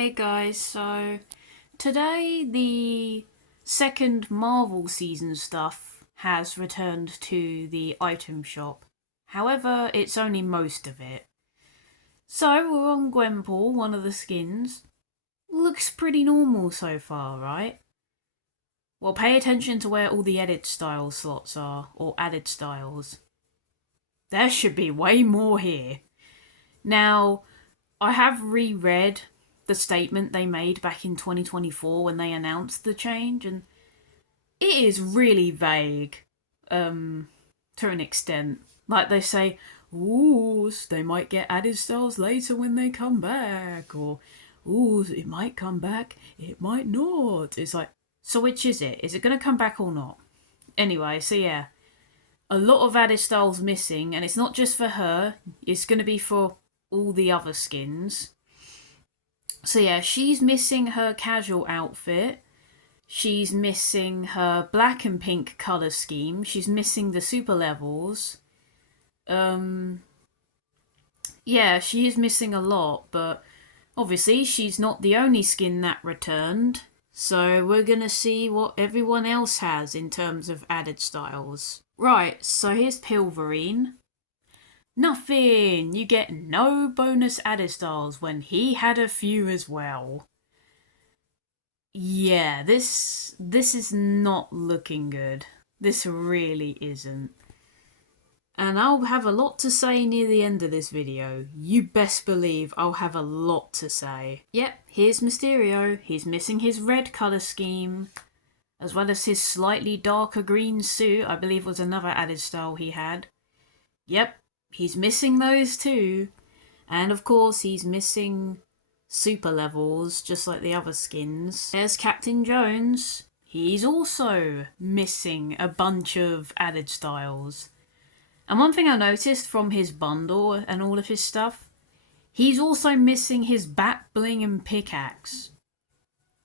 Hey guys, so today the second Marvel season stuff has returned to the item shop. However, it's only most of it. So we're on Gwenpool, one of the skins. Looks pretty normal so far, right? Well, pay attention to where all the edit style slots are, or added styles. There should be way more here. Now, I have reread the statement they made back in 2024 when they announced the change, and it is really vague to an extent. Like they say, ooh, they might get added styles later when they come back, or ooh, it might come back, it might not. It's like, so which is it? Is it going to come back or not? Anyway, so yeah, a lot of added styles missing, and it's not just for her, it's going to be for all the other skins. So yeah, she's missing her casual outfit. She's missing her black and pink color scheme. She's missing the super levels. Um yeah, she is missing a lot, but obviously she's not the only skin that returned. So we're going to see what everyone else has in terms of added styles. Right, so here's Pilverine. Nothing! You get no bonus added styles when he had a few as well. Yeah, this is not looking good. This really isn't. And I'll have a lot to say near the end of this video. You best believe I'll have a lot to say. Yep, here's Mysterio. He's missing his red colour scheme, as well as his slightly darker green suit, I believe was another added style he had. Yep, he's missing those too. And of course, he's missing super levels, just like the other skins. There's Captain Jones. He's also missing a bunch of added styles. And one thing I noticed from his bundle and all of his stuff, he's also missing his bat bling and pickaxe.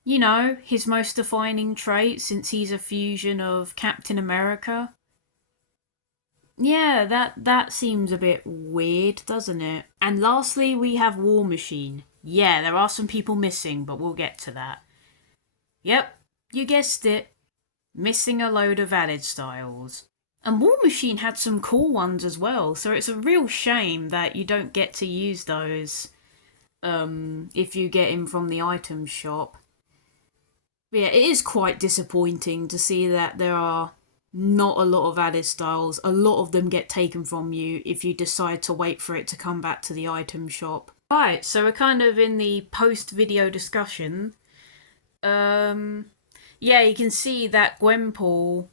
You know, his most defining trait since he's a fusion of Captain America. Yeah, that seems a bit weird, doesn't it? And lastly, we have War Machine. Yeah, there are some people missing, but we'll get to that. Yep, you guessed it. Missing a load of added styles. And War Machine had some cool ones as well, so it's a real shame that you don't get to use those if you get him from the item shop. But yeah, it is quite disappointing to see that there are not a lot of added styles. A lot of them get taken from you if you decide to wait for it to come back to the item shop. Right, so we're kind of in the post-video discussion. Yeah, you can see that Gwenpool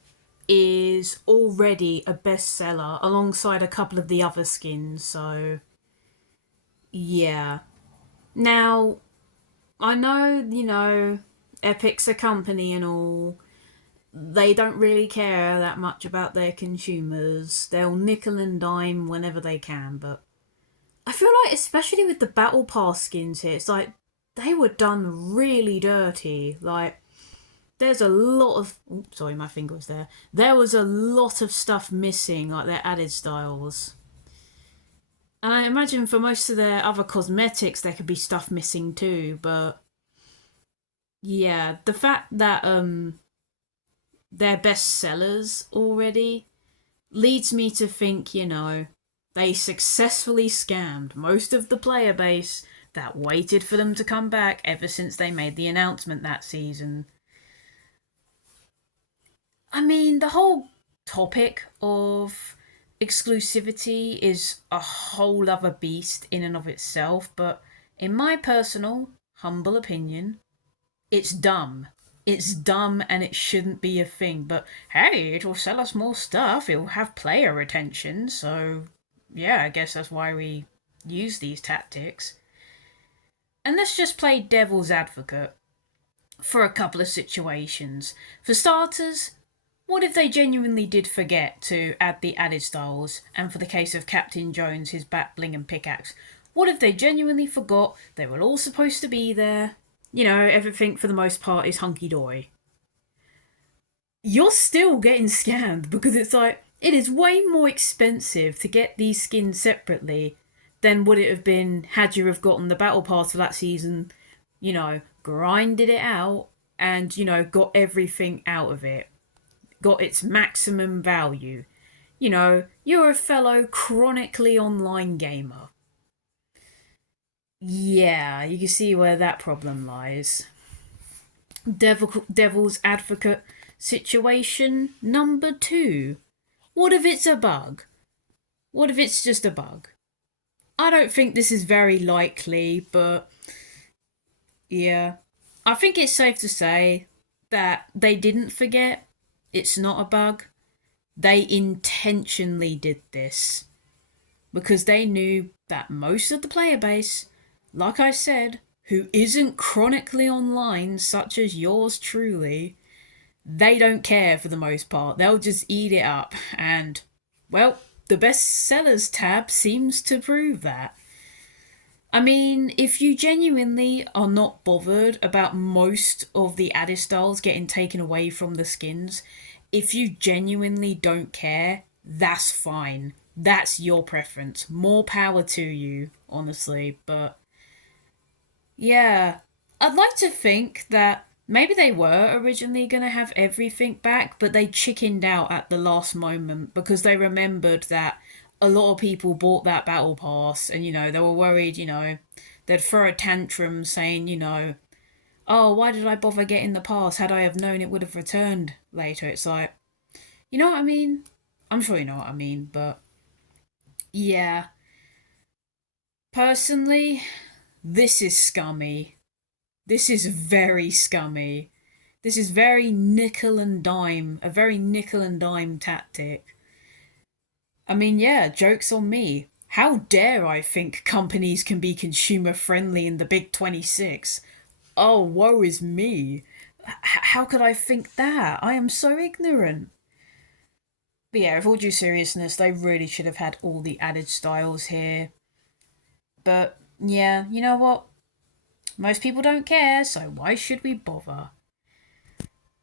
is already a bestseller alongside a couple of the other skins, so yeah. Now, I know, Epic's a company and all. They don't really care that much about their consumers. They'll nickel and dime whenever they can, but I feel like, especially with the Battle Pass skins here, it's like they were done really dirty. Like, there's a lot of. Oops, sorry, my finger was there. There was a lot of stuff missing, like their added styles. And I imagine for most of their other cosmetics, there could be stuff missing too, but yeah, the fact that they're best sellers already leads me to think, they successfully scammed most of the player base that waited for them to come back ever since they made the announcement that season. I mean, the whole topic of exclusivity is a whole other beast in and of itself, but in my personal, humble opinion, it's dumb. It's dumb and it shouldn't be a thing, but hey, it'll sell us more stuff, it'll have player retention, so yeah, I guess that's why we use these tactics. And let's just play devil's advocate for a couple of situations. For starters, what if they genuinely did forget to add the added styles, and for the case of Captain Jones, his bat bling and pickaxe, what if they genuinely forgot they were all supposed to be there? Everything for the most part is hunky-dory. You're still getting scammed because it's like, it is way more expensive to get these skins separately than would it have been had you have gotten the battle pass for that season grinded it out and, got everything out of it, got its maximum value. You're a fellow chronically online gamer. Yeah, you can see where that problem lies. Devil's advocate situation number two. What if it's a bug? What if it's just a bug? I don't think this is very likely, but yeah. I think it's safe to say that they didn't forget. It's not a bug. They intentionally did this because they knew that most of the player base, like I said, who isn't chronically online, such as yours truly, they don't care for the most part. They'll just eat it up. And, well, the best sellers tab seems to prove that. I mean, if you genuinely are not bothered about most of the added styles getting taken away from the skins, if you genuinely don't care, that's fine. That's your preference. More power to you, honestly. But yeah, I'd like to think that maybe they were originally going to have everything back, but they chickened out at the last moment because they remembered that a lot of people bought that battle pass and, they were worried, they'd throw a tantrum saying, oh, why did I bother getting the pass? Had I have known it would have returned later. It's like, you know what I mean? I'm sure you know what I mean, but yeah. Personally, this is scummy. This is very scummy. This is very nickel and dime, a very nickel and dime tactic. I mean, yeah, joke's on me. How dare I think companies can be consumer friendly in the Big 26? Oh, woe is me. How could I think that? I am so ignorant. But yeah, with all due seriousness, they really should have had all the added styles here. But yeah, you know what? Most people don't care, so why should we bother?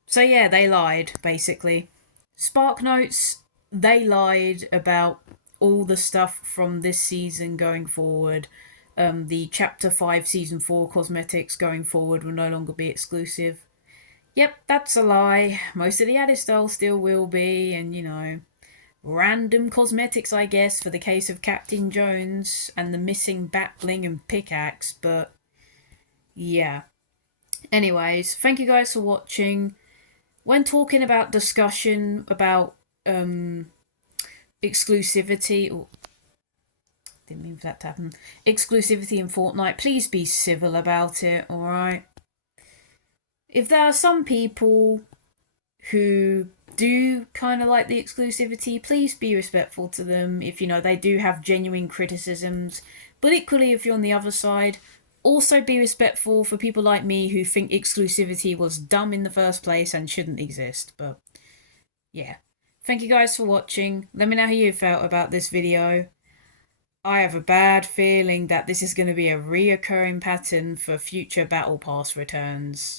So yeah, they lied, basically. Spark Notes, they lied about all the stuff from this season going forward. The Chapter 5 Season 4 cosmetics going forward will no longer be exclusive. Yep, that's a lie. Most of the added styles still will be, and random cosmetics, I guess, for the case of Captain Jones and the missing Batling and pickaxe, but yeah. Anyways, thank you guys for watching. When talking about discussion about exclusivity, or didn't mean for that to happen, exclusivity in Fortnite, please be civil about it, alright? If there are some people who do kind of like the exclusivity, please be respectful to them if they do have genuine criticisms. But equally, if you're on the other side, also be respectful for people like me who think exclusivity was dumb in the first place and shouldn't exist. But yeah, thank you guys for watching. Let me know how you felt about this video. I have a bad feeling that this is going to be a reoccurring pattern for future Battle Pass returns.